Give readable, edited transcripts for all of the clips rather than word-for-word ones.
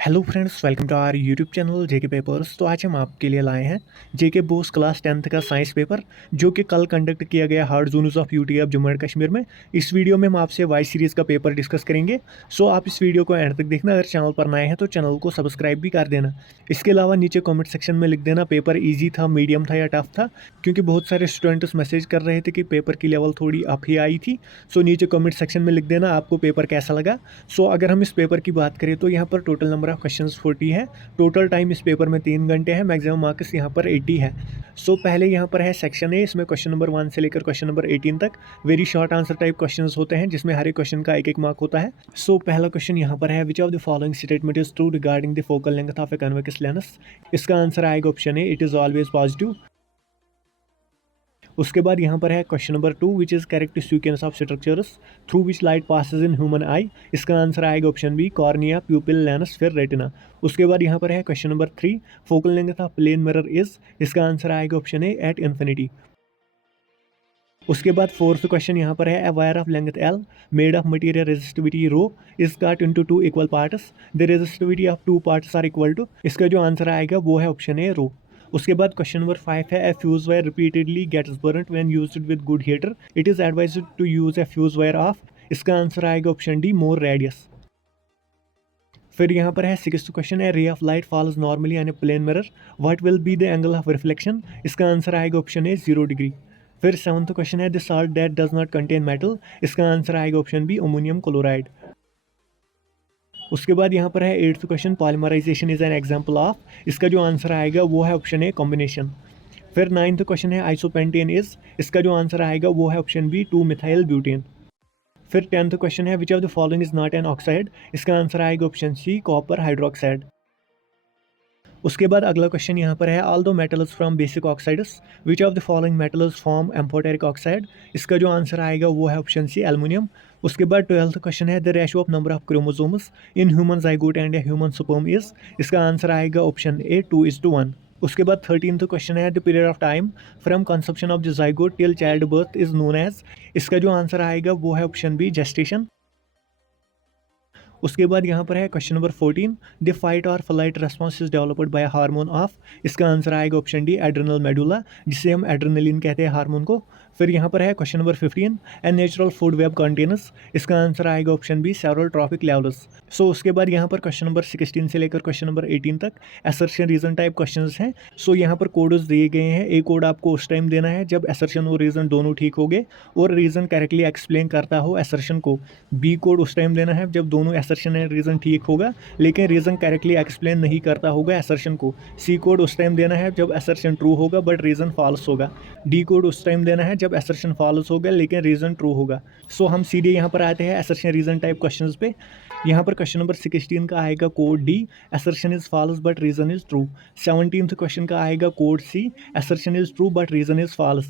Hello friends, welcome to our YouTube channel JK papers. तो आज हम आपके लिए लाए हैं जेके बोस क्लास 10th का साइंस पेपर, जो कि कल कंडक्ट किया गया hard zones of UT of Jammu and Kashmir में। इस वीडियो में हम आपसे वाई सीरीज़ का पेपर डिस्कस करेंगे। सो आप इस वीडियो को एंड तक देखना। अगर चैनल पर नए हैं तो चैनल को सब्सक्राइब भी कर देना। इसके अलावा नीचे कॉमेंट सेक्शन में लिख देना पेपर ईजी था, मीडियम था या टफ था, क्योंकि बहुत सारे स्टूडेंट्स मैसेज कर रहे थे कि पेपर की लेवल थोड़ी अप ही आई थी। सो नीचे कमेंट सेक्शन में लिख देना आपको पेपर कैसा लगा। सो अगर हम इस पेपर की बात करें तो यहाँ पर टोटल नंबर ऑफ क्वेश्चंस 40 है। टोटल टाइम इस पेपर में 3 घंटे है। मैक्सिमम मार्क्स यहाँ पर 80 है। सो पहले यहाँ पर है सेक्शन ए। इसमें क्वेश्चन नंबर 1 से लेकर क्वेश्चन नंबर 18 तक very short answer type questions होते हैं, जिसमें हर एक क्वेश्चन का एक मार्क होता है। सो पहला क्वेश्चन यहाँ पर है, which of the following statement is true regarding the focal length of a convex lens. इसका आंसर आएगा option A, it is always positive. उसके बाद यहाँ पर है question number 2, which is correct sequence of structures through which light passes in human eye. इसका answer आएगा option B, cornea, pupil, lens, फिर रेटिना। उसके बाद यहाँ पर है question number 3, focal length of plane mirror is. इसका आंसर आएगा ऑप्शन ए, एट इन्फिनिटी। उसके बाद फोर्थ क्वेश्चन यहाँ पर है, a wire of length L made of material resistivity rho is cut into 2 equal parts, the resistivity of 2 parts are equal to. इसका जो answer आएगा वो है ऑप्शन ए, रो। उसके बाद क्वेश्चन नंबर 5 है, a fuse wire repeatedly gets burnt when used with good heater, it is advised to use a fuse wire of. इसका answer आएगा ऑप्शन डी, मोर रेडियस। फिर यहाँ पर है सिक्स्थ क्वेश्चन है, ray of light falls normally on a plane mirror, what will be the angle of reflection. इसका answer आएगा option A, 0 degree. फिर सेवंथ क्वेश्चन है, the salt that does not contain metal. इसका answer आएगा option B, ammonium chloride. उसके बाद यहाँ पर है eighth question, polymerisation is an example of. इसका जो आंसर आएगा वो है ऑप्शन ए, कॉम्बिनेशन। फिर नाइन्थ क्वेश्चन है, आइसोपेंटेन इज। इसका जो आंसर आएगा वो है ऑप्शन बी, 2 मिथाइल ब्यूटेन। फिर टेंथ क्वेश्चन है, which of the following is not an oxide. इसका आंसर आएगा ऑप्शन सी, कॉपर हाइड्रोक्साइड। उसके बाद अगला क्वेश्चन यहाँ पर है, ऑल दो metals from basic oxides which of the following metals form amphoteric oxide. इसका जो आंसर आएगा वो है ऑप्शन सी, एल्युमिनियम। उसके बाद ट्वेल्थ क्वेश्चन है, the ratio of number of chromosomes in human zygote and human sperm is. इसका answer आएगा ऑप्शन ए, 2:1। उसके बाद 13th क्वेश्चन है, the period of time from conception of the zygote till child birth is known as. इसका जो answer आएगा वो है ऑप्शन बी, जेस्टेशन। उसके बाद यहाँ पर है क्वेश्चन नंबर 14, द फाइट और flight response is developed by hormone of. इसका आंसर आएगा ऑप्शन डी, एड्रेनल मेडुला, जिसे हम एड्रेनलिन कहते हैं हार्मोन को। फिर यहाँ पर है question number 15, a natural food web contains. इसका आंसर आएगा option B, several trophic levels. So उसके बाद यहाँ पर क्वेश्चन नंबर 16 से लेकर क्वेश्चन नंबर 18 तक असर्शन रीजन टाइप क्वेश्चंस हैं। सो यहाँ पर कोड्स दिए गए हैं। ए कोड आपको उस टाइम देना है जब असर्शन और रीजन दोनों ठीक हो गए और रीजन करेक्टली एक्सप्लेन करता हो असर्शन को। बी कोड उस टाइम देना है जब दोनों असर्शन एंड रीजन ठीक होगा लेकिन रीजन करेक्टली एक्सप्लेन नहीं करता होगा असर्शन को। सी कोड उस टाइम देना है जब असर्शन ट्रू होगा बट रीजन फॉल्स होगा। डी कोड उस टाइम देना है जब असर्शन फॉल्स होगा लेकिन रीजन ट्रू होगा। सो हम सीधे यहाँ पर आते हैं असर्शन रीजन टाइप क्वेश्चंस पे। यहाँ पर क्वेश्चन नंबर 16 का आएगा code D, assertion is false but reason is true. 17th question का आएगा code C, assertion is true but reason is false.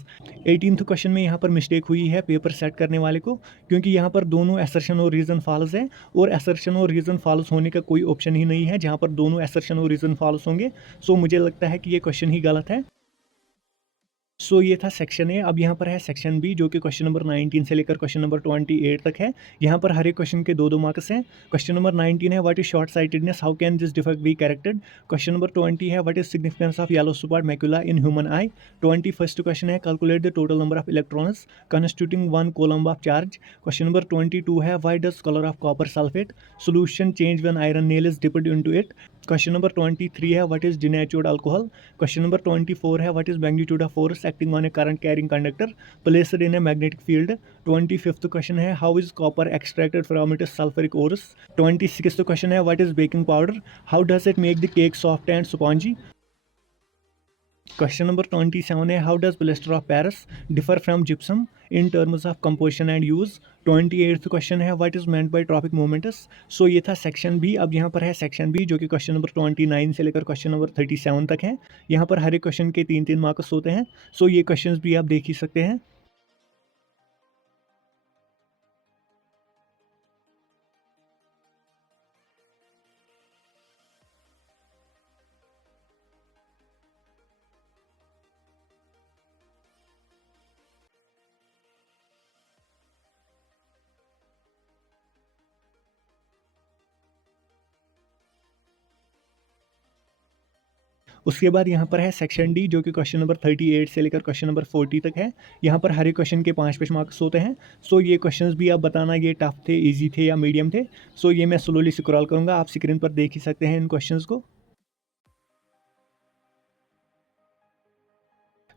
18th question में यहाँ पर मिस्टेक हुई है पेपर सेट करने वाले को, क्योंकि यहाँ पर दोनों असर्शन और रीजन फॉल्स है और असर्शन और रीजन फॉल्स होने का कोई ऑप्शन ही नहीं है जहाँ पर दोनों असर्शन और रीजन फॉल्स होंगे। सो मुझे लगता है कि ये क्वेश्चन ही गलत है। सो ये था सेक्शन ए। अब यहाँ पर है सेक्शन बी, जो कि क्वेश्चन नंबर 19 से लेकर क्वेश्चन नंबर 28 तक है। यहाँ पर हर एक क्वेश्चन के 2-2 मार्क्स हैं। क्वेश्चन नंबर 19 है, what is short sightedness, how can this defect be corrected. Question number 20 है, what is significance of yellow spot macula in human eye. 21st question है, calculate the total number of electrons constituting one coulomb of charge. Question number 22 है, why does colour of copper sulphate solution change when iron nail is dipped into it. Question number 23 है, what is denatured alcohol. Question number 24 है, what is magnitude of force acting on a current carrying conductor placed in a magnetic field. 25th question है, how is copper extracted from it sulphuric ores. 26th question है, what is baking powder, how does it make the cake soft and spongy. Question number 27 है, how does plaster of Paris differ from gypsum in terms of composition and use. 28th question है, what is meant by tropic movements. So ये था section B. अब यहाँ पर है section B, जो कि क्वेश्चन नंबर 29 से लेकर क्वेश्चन नंबर 37 तक है। यहाँ पर हर एक क्वेश्चन के 3-3 मार्क्स होते हैं। सो ये क्वेश्चन भी आप देख ही सकते हैं। उसके बाद यहाँ पर है सेक्शन डी, जो कि क्वेश्चन नंबर 38 से लेकर क्वेश्चन नंबर 40 तक है। यहाँ पर हर एक क्वेश्चन के 5-5 मार्क्स होते हैं। सो ये क्वेश्चंस भी आप बताना ये टफ थे, इजी थे या मीडियम थे। सो ये मैं स्लोली स्क्रॉल करूँगा, आप स्क्रीन पर देख ही सकते हैं इन क्वेश्चंस को।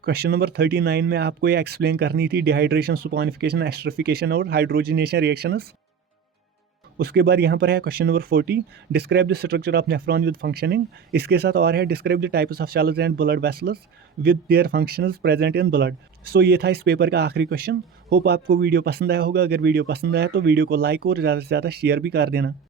क्वेश्चन नंबर 39 में आपको ये एक्सप्लेन करनी थी डिहाइड्रेशन, सुपॉनिफिकेशन, एस्ट्रिफिकेशन और हाइड्रोजनेशन रिएक्शंस। उसके बाद यहाँ पर है question number 40, describe the structure of nephron with functioning. इसके साथ और है describe the types of cells and blood vessels with their functions present in blood. So ये था इस पेपर का आखिरी क्वेश्चन। होप आपको वीडियो पसंद आया होगा। अगर वीडियो पसंद आया तो वीडियो को लाइक और ज़्यादा से ज़्यादा शेयर भी कर देना।